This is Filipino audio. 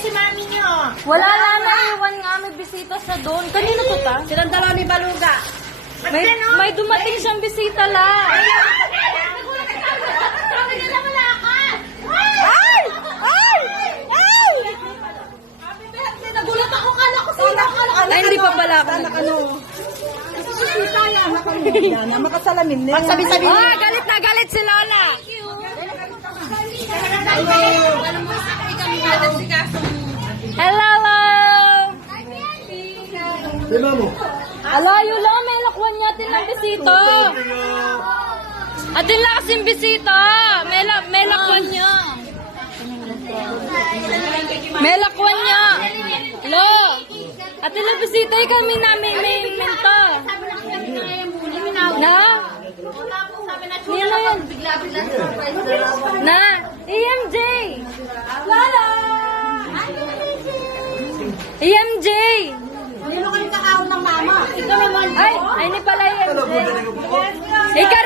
Si mami nyo. Wala na, iwan nga, may bisita siya doon. Kanino to ta? Silang dalawa ni Baluga. May dumating siyang bisita la. Ay! Ay! Ay! Nagulat ako, kala ko sino. Ay, hindi pa pala ako. Makasalamin na. Magsabi-sabi Oh, galit na galit si Lola. Hello, love. Sino mo? Alayo lang, may lakwan niya. Atin lang bisita. Atin lang kasing bisita. May lakwan niya. May lakwan niya. Lo. Atin lang bisita. Kami namin may minta. Na? Nino yun? Na? EMJ. Lala. EMJ. Sino kayo kakao ng mama? Ito naman. Ay, ni pala EMJ. Ikaw